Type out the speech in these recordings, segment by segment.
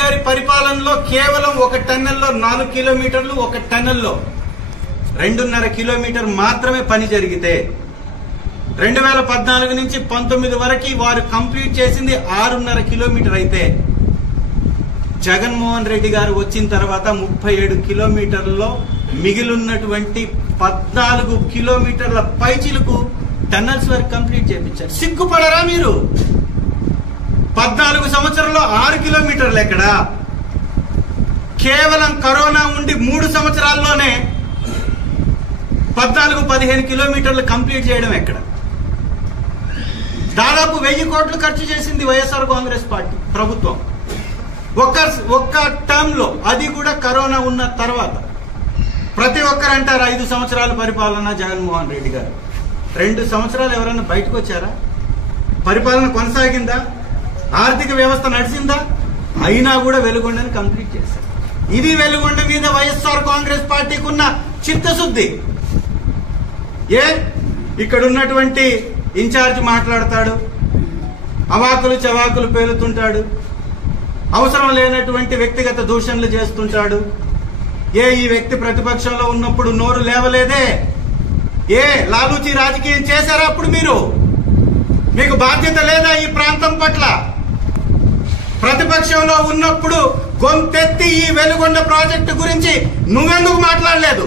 గారి పరిపాలనలో కేవలం ఒక టన్నెల్లో 4 కిలోమీటర్లు, ఒక టన్నెల్లో 2.5 కిలోమీటర్ మాత్రమే పని జరిగితే 2014 నుంచి 19 వరకు వారు కంప్లీట్ చేసింది 6.5 కిలోమీటర్ అయితే జగన్మోహన్ రెడ్డి గారు వచ్చిన తర్వాత 37 కిలోమీటర్లలో మిగిలినటువంటి 14 కిలోమీటర్ల పైచిలకు టన్నల్స్ వరకు కంప్లీట్ చేయించారు. సిగ్గుపడరా మీరు? 14 సంవత్సరాల్లో 6 కిలోమీటర్లు ఎక్కడా? కేవలం కరోనా ఉండి 3 సంవత్సరాల్లోనే 14-15 కిలోమీటర్లు కంప్లీట్ చేయడం ఎక్కడ? దాదాపు 1000 కోట్లు ఖర్చు చేసింది వైఎస్ఆర్ కాంగ్రెస్ పార్టీ ప్రభుత్వం ఒక్క టర్మ్ లో, అది కూడా కరోనా ఉన్న తర్వాత. ప్రతి ఒక్కరు అంటారు 5 సంవత్సరాల పరిపాలన జగన్మోహన్ రెడ్డి గారు. 2 సంవత్సరాలు ఎవరైనా బయటకు వచ్చారా? పరిపాలన కొనసాగిందా? ఆర్థిక వ్యవస్థ నడిచిందా? అయినా కూడా వెలుగొండని కంప్లీట్ చేశారు. ఇది వెలుగొండ మీద వైఎస్ఆర్ కాంగ్రెస్ పార్టీకి ఉన్న చిత్తశుద్ధి. ఇక్కడ ఉన్నటువంటి ఇన్ఛార్జ్ మాట్లాడతాడు, అవాకులు చవాకులు పేలుతుంటాడు, అవసరం లేనటువంటి వ్యక్తిగత దూషణలు చేస్తుంటాడు. ఈ వ్యక్తి ప్రతిపక్షంలో ఉన్నప్పుడు నోరు లేవలేదే? లాలూచి రాజకీయం చేశారా అప్పుడు? మీకు బాధ్యత లేదా ఈ ప్రాంతం పట్ల? ప్రతిపక్షంలో ఉన్నప్పుడు గొంతెత్తి ఈ వెలుగొండ ప్రాజెక్టు గురించి నువ్వెందుకు మాట్లాడలేదు?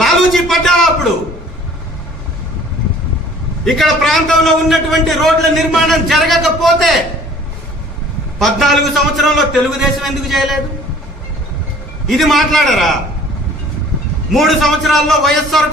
లాలూచి పడ్డావా అప్పుడు? ఇక్కడ ప్రాంతంలో ఉన్నటువంటి రోడ్ల నిర్మాణం జరగకపోతే 14 సంవత్సరంలో తెలుగుదేశం ఎందుకు చేయలేదు? ఇది మాట్లాడరా? 3 సంవత్సరాల్లో వైఎస్ఆర్